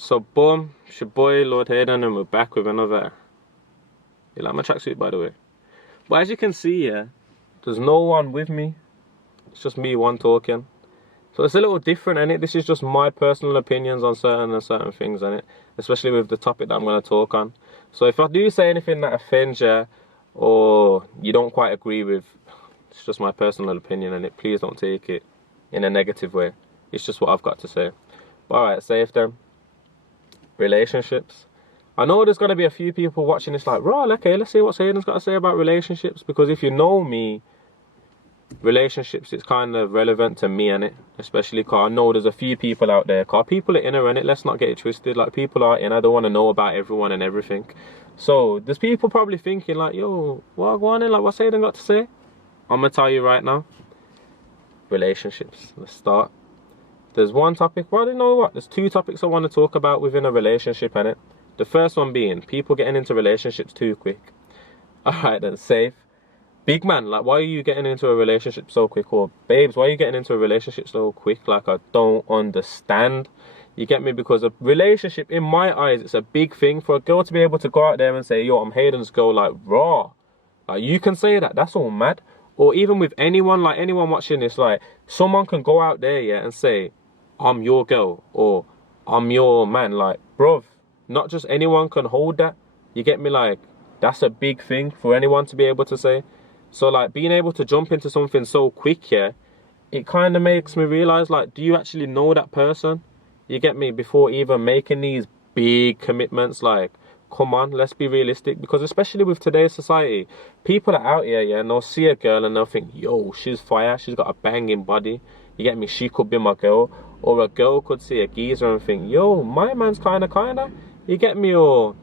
So boom, it's your boy Lord Haydn, and we're back with another. You like my tracksuit, by the way? But as you can see, yeah, there's no one with me. It's just me one talking. So it's a little different, innit? This is just my personal opinions on certain things, innit? Especially with the topic that I'm going to talk on. So if I do say anything that offends you, or you don't quite agree with, it's just my personal opinion, innit? Please don't take it in a negative way. It's just what I've got to say. Alright, safe then. Relationships. I know there's going to be a few people watching this like, right, okay, let's see what Haydn's got to say about relationships. Because if you know me, relationships, it's kind of relevant to me, innit? Especially because I know there's a few people out there. Because people are inner, innit? Let's not get it twisted. Like, people are in. I don't want to know about everyone and everything. So, there's people probably thinking like, yo, what going on? Like, what's Haydn got to say? I'm going to tell you right now. Relationships. Let's start. There's one topic, well, you know what? There's two topics I want to talk about within a relationship, innit? The first one being people getting into relationships too quick. Alright then, safe. Big man, like, why are you getting into a relationship so quick? Or, babes, why are you getting into a relationship so quick? Like, I don't understand. You get me? Because a relationship, in my eyes, it's a big thing. For a girl to be able to go out there and say, yo, I'm Haydn's girl, like, raw. Like, you can say that. That's all mad. Or even with anyone, like, anyone watching this, like, someone can go out there, yeah, and say, I'm your girl, or I'm your man. Like, bruv, not just anyone can hold that. You get me? Like, that's a big thing for anyone to be able to say. So, like, being able to jump into something so quick, yeah, it kind of makes me realize, like, do you actually know that person? You get me? Before even making these big commitments, like, come on, let's be realistic. Because especially with today's society, people are out here, yeah, and they'll see a girl and they'll think, yo, she's fire, she's got a banging body. You get me? She could be my girl. Or a girl could see a geezer and think, yo, my man's kinda. You get me? Or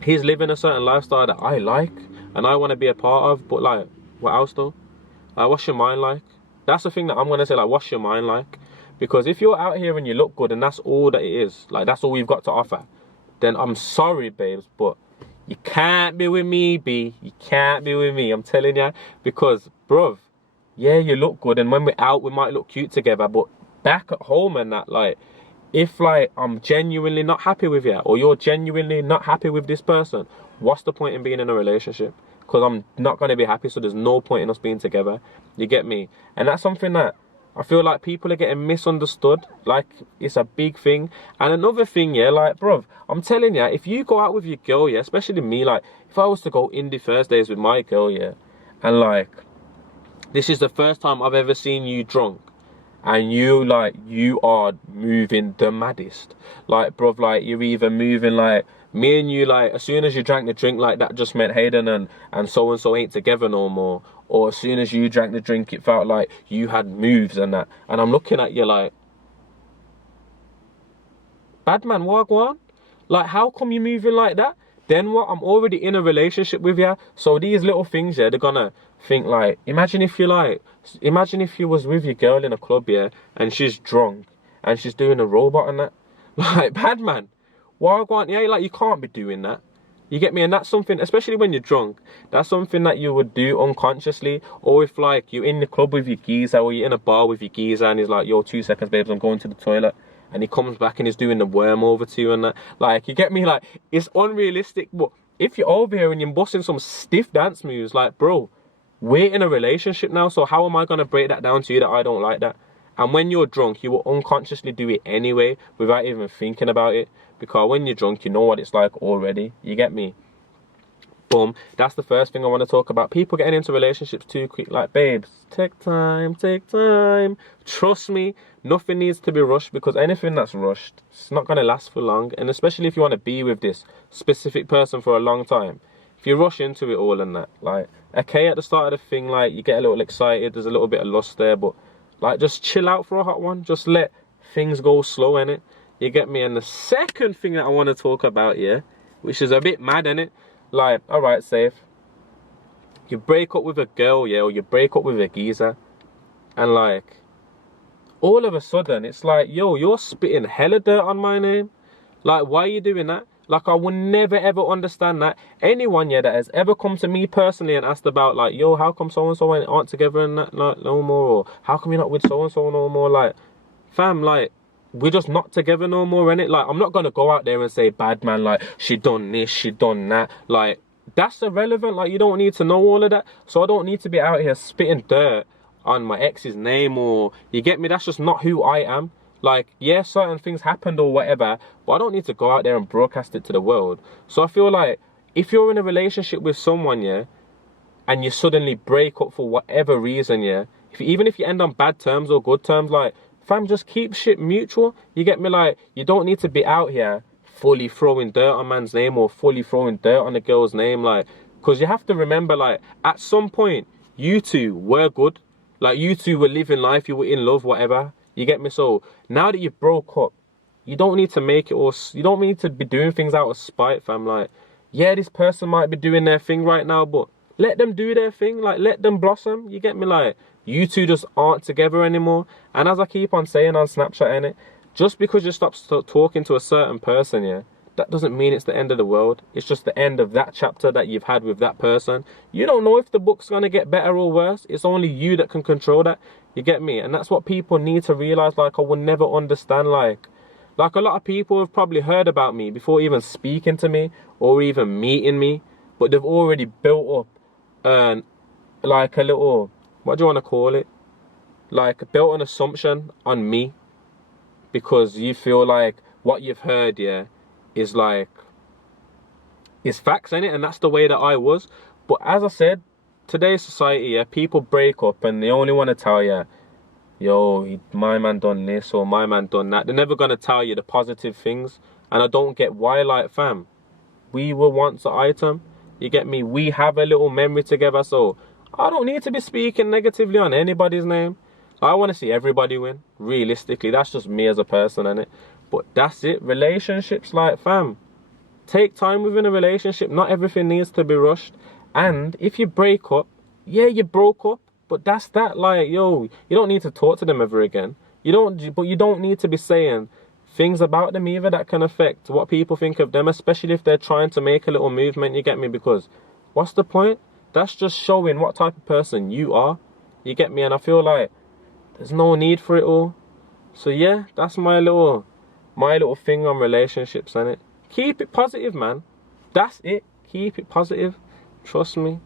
he's living a certain lifestyle that I like and I want to be a part of. But, like, what else though? Like, what's your mind like? That's the thing that I'm going to say, like, what's your mind like? Because if you're out here and you look good and that's all that it is, like, that's all we've got to offer, then I'm sorry, babes, but you can't be with me, B. You can't be with me, I'm telling you. Because, bruv, yeah, you look good, and when we're out, we might look cute together, but back at home and that, like, if, like, I'm genuinely not happy with you, or you're genuinely not happy with this person, what's the point in being in a relationship? Because I'm not going to be happy, so there's no point in us being together. You get me? And that's something that I feel like people are getting misunderstood. Like, it's a big thing. And another thing, yeah, like, bruv, I'm telling you, if you go out with your girl, yeah, especially me, like, if I was to go indie Thursdays with my girl, yeah, and, like, this is the first time I've ever seen you drunk, and you, like, you are moving the maddest. Like, bruv, like, you're either moving, like, me and you, like, as soon as you drank the drink, like, that just meant Haydn and so ain't together no more. Or as soon as you drank the drink, it felt like you had moves and that. And I'm looking at you like, bad man, what go on? Like, how come you moving like that? Then what? I'm already in a relationship with you. So these little things, yeah, they're gonna think like, imagine if you was with your girl in a club, yeah, and she's drunk and she's doing a robot and that. Like, bad man, what go on? Yeah, like, you can't be doing that. You get me? And that's something, especially when you're drunk, that's something that you would do unconsciously. Or if, like, you're in the club with your geezer, or you're in a bar with your geezer and he's like, yo, 2 seconds, babes, I'm going to the toilet. And he comes back and he's doing the worm over to you and that. Like, you get me? Like, it's unrealistic. But if you're over here and you're busting some stiff dance moves, like, bro, we're in a relationship now. So how am I going to break that down to you that I don't like that? And when you're drunk, you will unconsciously do it anyway without even thinking about it. Because when you're drunk, you know what it's like already. You get me? Boom. That's the first thing I want to talk about. People getting into relationships too quick. Like, babes, take time, take time. Trust me, nothing needs to be rushed, because anything that's rushed, it's not going to last for long. And especially if you want to be with this specific person for a long time. If you rush into it all and that, like, okay, at the start of the thing, like, you get a little excited, there's a little bit of lust there, but, like, just chill out for a hot one. Just let things go slow, innit? You get me? And the second thing that I want to talk about, yeah, which is a bit mad, innit? Like, alright, safe. You break up with a girl, yeah, or you break up with a geezer, and, like, all of a sudden, it's like, yo, you're spitting hella dirt on my name. Like, why are you doing that? Like, I will never ever understand that. Anyone, yeah, that has ever come to me personally and asked about, like, yo, how come so-and-so aren't together and that, like, no more? Or how come you're not with so-and-so no more? Like, fam, like, we're just not together no more, innit? Like, I'm not gonna go out there and say, bad man, like, she done this, she done that. Like, that's irrelevant. Like, you don't need to know all of that. So I don't need to be out here spitting dirt on my ex's name, or, you get me? That's just not who I am. Like, yeah, certain things happened or whatever, but I don't need to go out there and broadcast it to the world. So I feel like, if you're in a relationship with someone, yeah, and you suddenly break up for whatever reason, yeah, even if you end on bad terms or good terms, like, fam, just keep shit mutual. You get me? Like, you don't need to be out here fully throwing dirt on man's name or fully throwing dirt on a girl's name, like, because you have to remember, like, at some point, you two were good. Like, you two were living life, you were in love, whatever. You get me? So, now that you've broke up, you don't need to make it, or you don't need to be doing things out of spite, fam. Like, yeah, this person might be doing their thing right now, but let them do their thing. Like, let them blossom. You get me? Like, you two just aren't together anymore. And as I keep on saying on Snapchat, innit, just because you stop talking to a certain person, yeah, that doesn't mean it's the end of the world. It's just the end of that chapter that you've had with that person. You don't know if the book's gonna get better or worse. It's only you that can control that. You get me? And that's what people need to realize. Like, I will never understand, like a lot of people have probably heard about me before even speaking to me or even meeting me, but they've already built up like a little, what do you want to call it? Like, built an assumption on me, because you feel like what you've heard, yeah, is like, is facts, innit? And that's the way that I was. But as I said, today's society, yeah, people break up and they only want to tell you, yo, my man done this or my man done that. They're never going to tell you the positive things. And I don't get why. Like, fam, we were once an item. You get me? We have a little memory together. So I don't need to be speaking negatively on anybody's name. I want to see everybody win. Realistically, that's just me as a person, innit? But that's it. Relationships, like, fam, take time within a relationship. Not everything needs to be rushed. And if you break up, yeah, you broke up, but that's that. Like, yo, you don't need to talk to them ever again. But you don't need to be saying things about them either that can affect what people think of them, especially if they're trying to make a little movement, you get me? Because what's the point? That's just showing what type of person you are. You get me? And I feel like there's no need for it all. So yeah, that's my little thing on relationships, innit? Keep it positive, man. That's it. Keep it positive. Trust me.